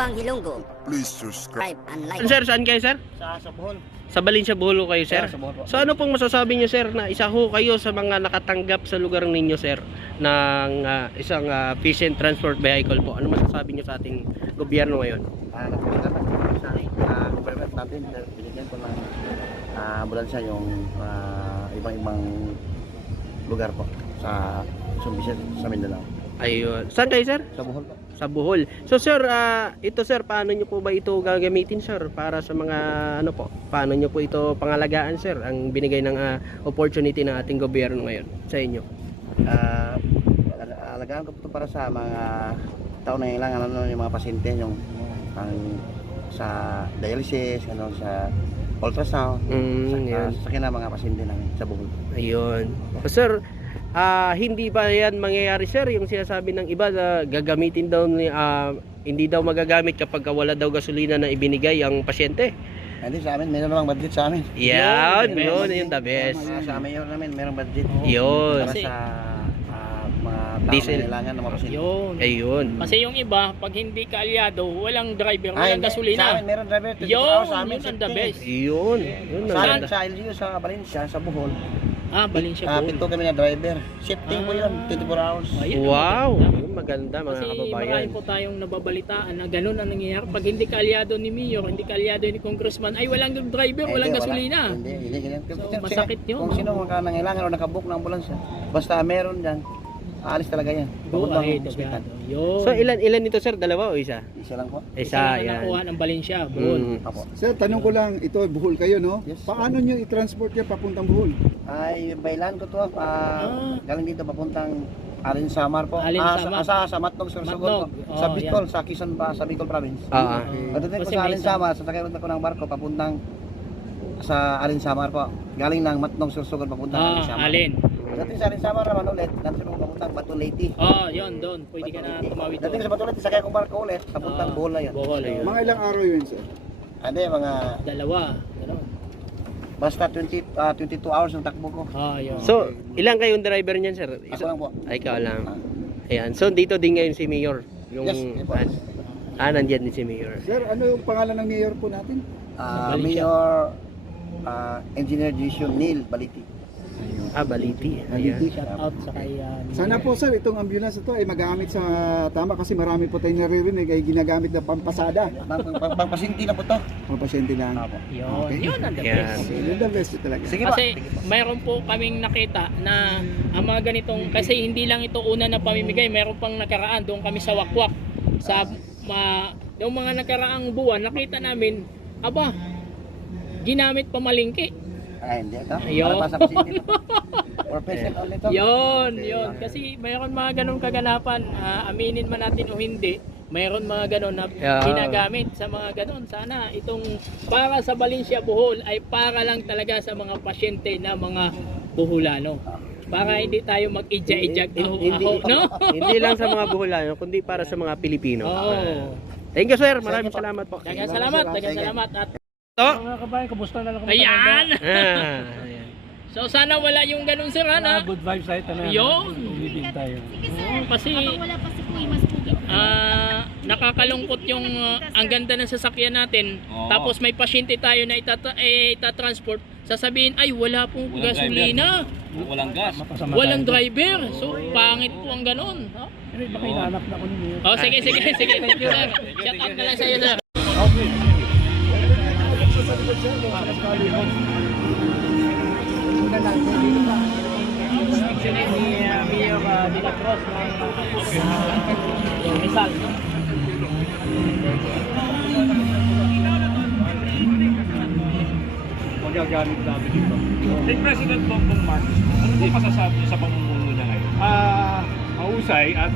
Upang Ilonggo, Please subscribe. and like. Sir, saan kayo, sir? Sa Bohol. Sa Valencia, Bohol kayo, sir? Sa Bohol po. So ano pong masasabi niyo, sir, na isa ho kayo sa mga nakatanggap sa lugar ninyo, sir, ng isang efficient transport vehicle po? Ano masasabi niyo sa ating gobyerno ngayon? Nagpapagatan sa government natin na binigyan ko ng ambulansya yung ibang-ibang lugar po sa Sumbisya, sa Mindanao. Ayun. Saan kayo, sir? Sa Bohol po. Sa Bohol. So, sir, ito, sir, paano niyo po ba ito gagamitin, sir? Para sa mga, ano po, paano niyo po ito pangalagaan, sir? Ang binigay ng opportunity ng ating gobyerno ngayon sa inyo. Alagaan ko po ito para sa mga tao na kailangan, yung mga pasyente, yung sa dialysis, sa ultrasound, Yun. sa kina mga pasyente sa Bohol. Ayun. So, sir, hindi ba yan mangyayari, sir, yung sinasabi ng iba na gagamitin daw hindi daw magagamit kapag wala daw gasolina na ibinigay ang pasyente? Hindi sa amin, meron namang budget sa amin. Yan, yun yung the best. Sa mayor namin, merong budget. Yun. Para sa mga tao Diesel. na kailangan ng mga pasyente. Yun. Ayun. Kasi yung iba, pag hindi ka aliado, walang driver, Ay, walang Sa gasolina. amin, meron driver. 24 Yun, hours sa amin. yun ang the best. Yun. Yun ang Sa, ganda. sa LGU, sa Valencia, sa Bohol, Valencia po. pinto kami na driver. Shifting po yun, 24 hours. Ayun, Wow. maganda. Yun, maganda, mga Kasi kababayan. marami po tayong nababalitaan na ganun ang nangyayari. Pag hindi ka aliado ni Mayor, hindi ka aliado ni Congressman, ay walang driver, walang Hindi, wala. gasolina. Hindi. So, masakit yun. Kung sino mga nangailangan o nakabook ng ambulansya, basta meron dyan, aalis talaga yan. Go Papuntang ahead, ospital. Yun. So, ilan ito, sir? Dalawa o isa? Isa lang po. Isa, na yan. nakuha ng Valencia, Bohol. Apo. Sir, tanong ko lang, ito Bohol kayo, no? Yes. Paano nyo i-transport yan papuntang Bohol? Ay, bailan ko to. Galing dito papuntang Alin Samar po. Alin Samar. Sa Matnog, Sorsogon po. Matnog. Sa Oh, Bicol, sa Quezon pa, sa Bicol province. Pagdating ko Kasi sa may Alin Samar, sasakay ko ng barko papuntang sa Alin Samar po. Galing ng Matnog, Sorsogon papuntang Alin Samar. Alin. Dating sa Alin Samar naman ulit, dating ko papuntang Batu Leyte. Yun, doon. Pwede ka na tumawid doon. Dating sa Batu Leyte, sakay akong barko ulit, papuntang Bohol na yun. Bohol, ayun. Mga ilang araw yun, sir? Hindi, mga Dalawa. Ganun. basta 22 hours ng takbo ko. Yun. So, ilang kayong driver niyan, sir? Ako lang po. Ay, ikaw lang. Ayan. So, dito din ngayon si Mayor. Yung, Yes, yes po. nandyan din si Mayor. Sir, ano yung pangalan ng mayor po natin? Valencia. Mayor Engineer Jason Neil Baliti. Baliti. Ayan. Shout out sa kay Sana po sir, itong ambulance ito ay magamit sa tama kasi marami po tayong naririnig ay ginagamit na pampasada. Pagpasinti na po to. Mga pasyente lang. Yun, Okay. yun ang the Yan. best. Yun the best talaga. Sige ba? Kasi mayroon po kaming nakita na ang mga ganitong, kasi hindi lang ito una na pamimigay, mayroon pang nakaraan doon kami sa Wakwak. Sa yung mga nakaraang buwan, nakita namin, ginamit pa malingki. Ay, hindi ito. Ayun. Para pa sa pasinti to. For patient only to. Yun. Kasi mayroon mga ganong kaganapan, aminin man natin o hindi, mayroon mga ganon na Yeah. ginagamit sa mga ganon. Sana itong para sa Valencia Bohol ay para lang talaga sa mga pasyente na mga Boholano. Para hindi tayo mag-ija-ijag aho-aho, no? Hindi lang sa mga Boholano, kundi para sa mga Pilipino. Oo. Thank you, sir. Maraming salamat po. Dagang salamat. At Mga kabayan, kumusta na lang kung ayan. Ayan. So sana wala yung ganun sir, na. good vibes tayo na. Yun. Living tayo. Kasi wala pa si Kuy, mas pugi. nakakalungkot yung ang ganda ng sasakyan natin. Tapos may pasyente tayo na itatransport. Sasabihin, ay wala pong gasolina. Walang gas. Walang driver. So pangit po ang ganun. No? Pero baka hinahanap na ako ninyo. Sige. Thank you, sir. Shout out na lang sa'yo, sir. Picture ni Mayor de la Cruz ng Rizal. Magagamit namin dito. Kay President Bongbong Marcos, ano po masasabi niyo sa pamumuno niya ngayon? Mahusay at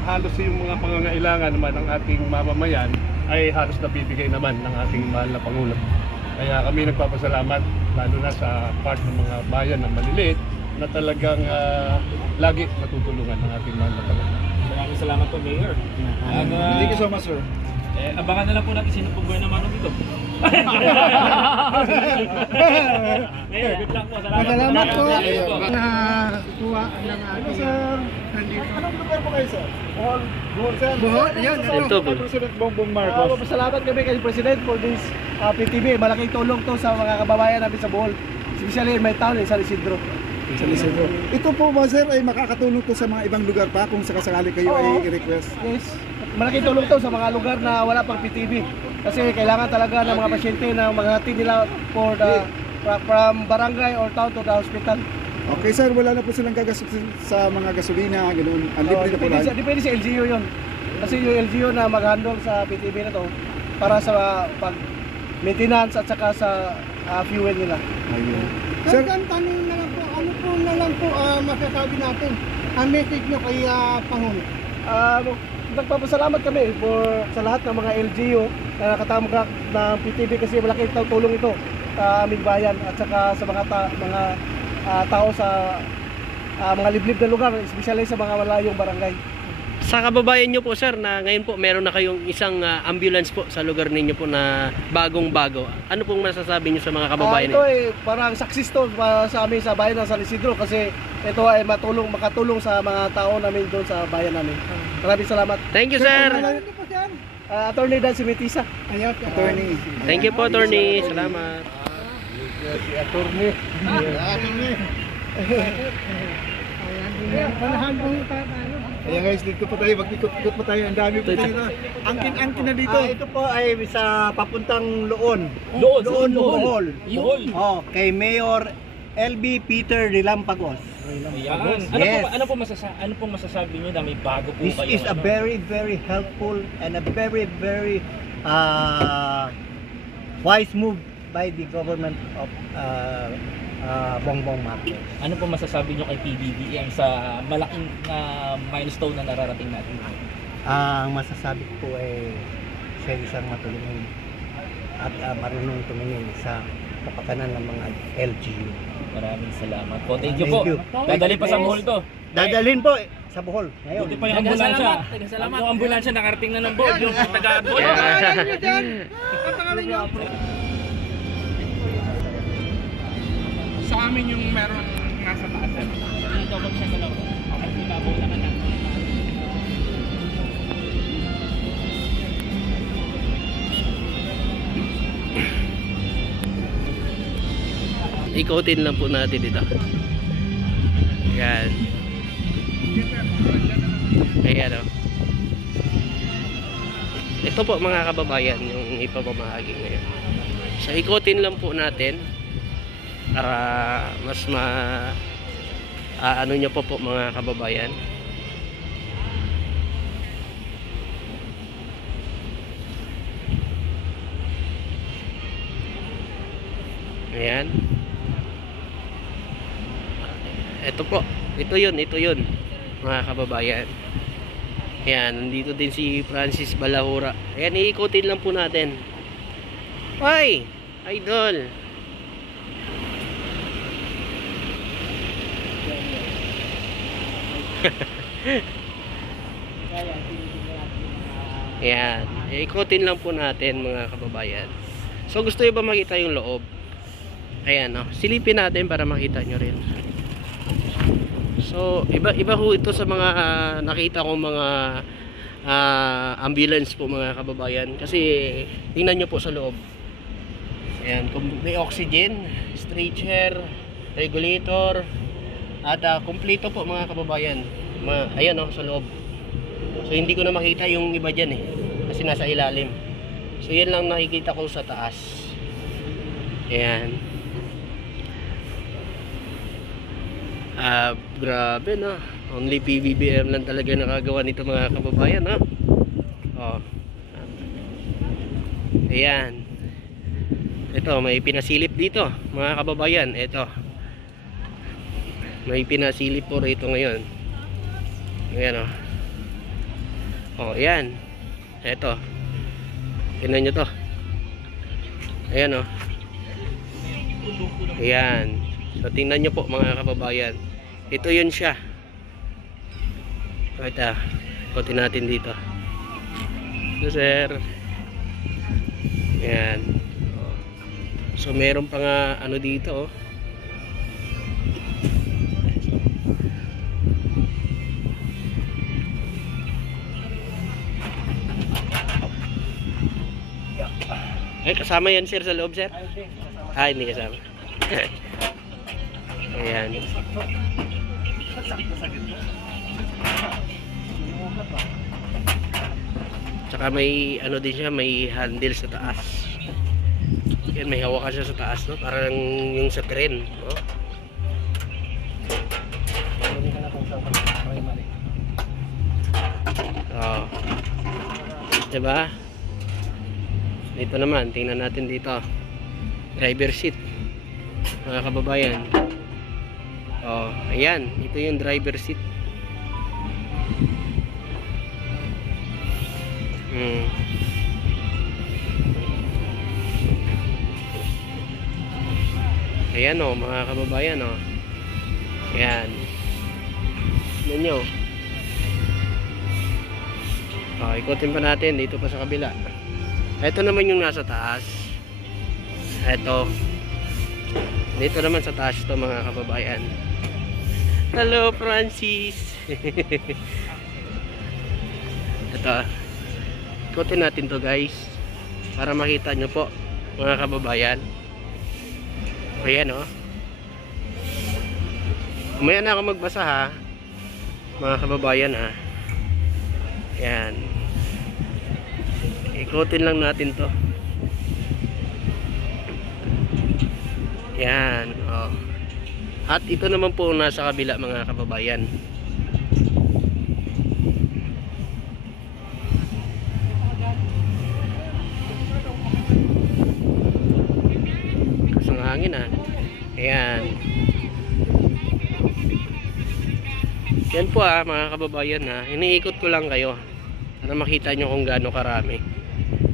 halos yung mga pangangailangan naman ng ating mamamayan ay halos nabibigay naman ng ating mahal na Pangulo. Kaya kami nagpapasalamat lalo na sa part ng mga bayan na maliliit na talagang lagi natutulungan ng ating mahal na Pangulo. Maraming salamat po, Mayor. Thank you so much, sir. Abangan na lang po natin sino po buwan naman dito. Mayor, good luck po. Salamat po. Salamat. Kuha ng ating sir. Anong lugar po kayo, sir? Bohol, sir. Bohol, yan. Ito po. President Bongbong Marcos. Pasalamat kami kay President for this PTV. Malaking tulong to sa mga kababayan namin sa Bohol. Especially in my town, in San Isidro. Ito po ba, sir, ay makakatulong to sa mga ibang lugar pa kung sakasakali kayo Oo. ay i-request? Yes. Malaking tulong to sa mga lugar na wala pang PTV. Kasi kailangan talaga ng mga pasyente na maghatid nila for the from barangay or town to the hospital. Okay, sir, wala na po silang gagastos sa mga gasolina, ganoon. Ang libre na po lang. Depende sa LGU yun. Kasi yung LGU na mag-handle sa PTV na to para sa pag-maintenance at saka sa fuel nila. Ayun. Sir, Sir, tanong na lang po, ano po na lang po masasabi natin? Ang message nyo kay Pangulo. Nagpapasalamat kami sa lahat ng mga LGU na nakatamgak ng PTV kasi malaking tulong ito sa aming bayan at saka sa mga tao sa mga liblib na lugar, especially sa mga malayong barangay. Sa kababayan nyo po sir, na ngayon po meron na kayong isang ambulance po sa lugar ninyo po na bagong-bago. Ano pong masasabi nyo sa mga kababayan Ito ninyo? ay parang success to sa amin sa bayan ng San Isidro kasi ito ay makatulong sa mga tao namin doon sa bayan namin. Maraming salamat. Thank you sir. Ano po, sir? Attorney Dan Simitisa. Ayun, attorney. Thank you po attorney. Salamat. Panahan po yung tatalo. Ayan guys, dito pa tayo, mag-ikot-ikot pa tayo. Ang dami po tayo na. Angkin na dito. Ito po ay sa papuntang Loon. Loon, Bohol. Bohol. Oh, kay Mayor LB Peter Rilampagos. Ayan. Yes. Ano pong masasabi niyo na may bago po This kayo? is a very, very helpful and a very, very wise move by the government of Bongbong Marcos. Ano po masasabi niyo kay PBBM sa malaking milestone na nararating natin? Ang masasabi ko po ay siya isang matulungin at marunong tumingin sa kapakanan ng mga LGU. Maraming salamat po. Thank you Thank po. you. Dadali pa sa Bohol to. Dadalhin po sa Bohol ngayon. Buti pa yung ambulansya. Yung ambulansya nakarating na ng Bohol. Yung taga-Bohol. Sa amin yung meron nasa taas. Dito ko siya galaw. Okay, ibabaw na ka na. Ikotin lang po natin dito. Yan. Ayan o. Ito po mga kababayan yung ipapamahagi ngayon. So ikotin lang po natin para mas ano nyo po mga kababayan. Ayan. Ito po, ito yun mga kababayan. Ayan, nandito din si Francis Balahura. Ayan, iikutin lang po natin. Hoy, idol. Ayan, iikutin lang po natin mga kababayan. So gusto nyo ba makita yung loob? Ayan, no? Silipin natin para makita nyo rin. So, iba ho ito sa mga nakita kong mga ambulance po mga kababayan. Kasi, tingnan nyo po sa loob. Ayan, may oxygen, stretcher, regulator, at kumpleto po mga kababayan. Ayan o, sa loob. So, hindi ko na makita yung iba dyan kasi nasa ilalim. So, yan lang nakikita ko sa taas. Ayan. Grabe no. Only PBBM lang talaga nakagawa nito mga kababayan no. Oh. Ayan. Ito may pinasilip dito mga kababayan. Ito. May pinasilip po rito ngayon. Ayan oh. Oh, ayan. Ito. Tingnan nyo to. Ayan oh. Ayan. So tingnan nyo po mga kababayan. Ito yun siya. Ito. Ikutin natin dito. Ito sir. Ayan. So meron pa nga ano dito, oh. Eh, kasama yan sir sa loob, sir? Ah, hindi kasama. Ayan. Tsaka may ano din siya, may handle sa taas. Yan, may hawakan siya sa taas, no? Parang yung sa tren, no? Oh. Diba? Dito naman, tingnan natin dito. Driver seat. Mga kababayan. Oh, ayan, ito yung driver seat. Ayan, oh, mga kababayan, oh. Ayan. Tignan nyo. Oh, ikutin pa natin dito pa sa kabila. Ito naman yung nasa taas. Ito. Dito naman sa taas to, mga kababayan. Hello, Francis. Ito. Ikutin natin to, guys. Para makita nyo po, mga kababayan. Ayan, oh. Umaya na ako magbasa, ha. Mga kababayan, ha. Ayan. Ikutin lang natin to. Yan, oh. At ito naman po nasa kabila, mga kababayan. Kasang hangin, ah. Ayan. Yan po, ah, mga kababayan, ha. Iniikot ko lang kayo para makita nyo kung gaano karami.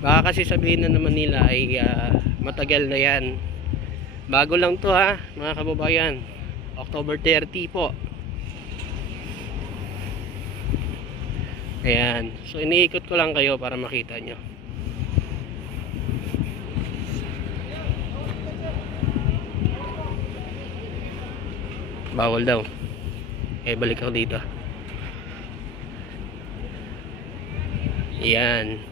Baka kasi sabihin na naman nila ay matagal na yan. Bago lang to, ha, mga kababayan. October 30 po. Ayan. So iniikot ko lang kayo para makita nyo. Bawal daw. Eh, balik ako dito. Ayan.